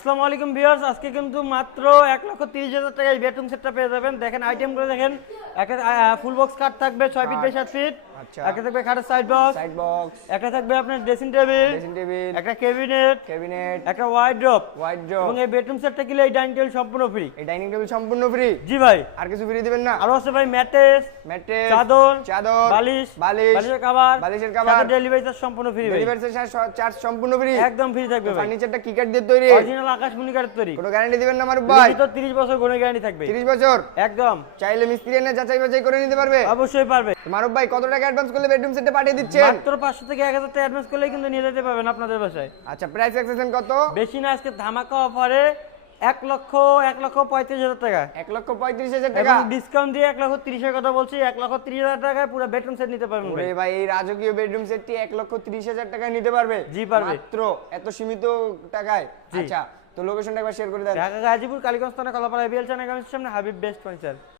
আসসালামু আলাইকুম ভিউয়ার্স, আজকে কিন্তু মাত্র 1,30,000 টাকায় বেডরুম সেটটা পেয়ে যাবেন। দেখেন আইটেমগুলো দেখেন, একটা ফুল বক্স খাট থাকবে 6 ফিট বাই 7 ফিট, আচ্ছা। একটা থাকবে খাটের সাইড বক্স, একটা থাকবে আপনার ড্রেসিং টেবিল, একটা ক্যাবিনেট, একটা ওয়ার্ড্রোব। এবং এই বেডরুম সেটটা কিনলে এই ডাইনিং টেবিল সম্পূর্ণ ফ্রি। এই ডাইনিং টেবিল সম্পূর্ণ ফ্রি? জি ভাই। আর কিছু ফ্রি দিবেন না? আরো আছে ভাই ম্যাট্রেস, চাদর, বালিশের কভার, সাথে ডেলিভারি চার্জ সম্পূর্ণ ফ্রি। ডেলিভারি চার্জ সম্পূর্ণ ফ্রি? একদম ফ্রি থাকবে ভাই। ফার্নিচারটা কি কাঠ দিয়ে তৈরি? অরিজিনাল আকাশমণি কাঠের তৈরি। কোনো গ্যারান্টি দিবেন না মারুফ ভাই? তো 30 বছর গুণে গ্যারান্টি থাকবে। 30 বছর? একদম। চাইলে মিস্ত্রি এনে যাচাই বাছাই করে নিতে পারবে? অবশ্যই পারবে। মারুফ ভাই কত টাকা অ্যাডভান্স করলে বেডরুম সেটটা পাঠিয়ে দিচ্ছেন? মাত্র 500 থেকে 1000 টাকা অ্যাডভান্স করলেই কিন্তু নিয়ে যেতে পারবেন আপনাদের বাসায়। আচ্ছা, প্রাইস এক্সেশন কত? বেশি না, আজকে ধামাকা অফারে 1,35,000 টাকা। 1,35,000 টাকা ডিসকাউন্ট দিয়ে 1,30,000 কথা বলছি। 1,30,000 টাকায় পুরো বেডরুম সেট নিতে পারবেন ভাই। ভাই এই রাজকীয় বেডরুম সেটটি 1,30,000 টাকায় নিতে পারবে? জি পারবে। মাত্র এত সীমিত টাকায়? আচ্ছা, তো লোকেশনটা একবার শেয়ার করে দেন। ঢাকা গাজীপুর কালীগঞ্জ থানা কলাপাড়া বিএল চায়না গার্মেন্টসের সামনে হাবিব বেস্ট ফার্নিচার।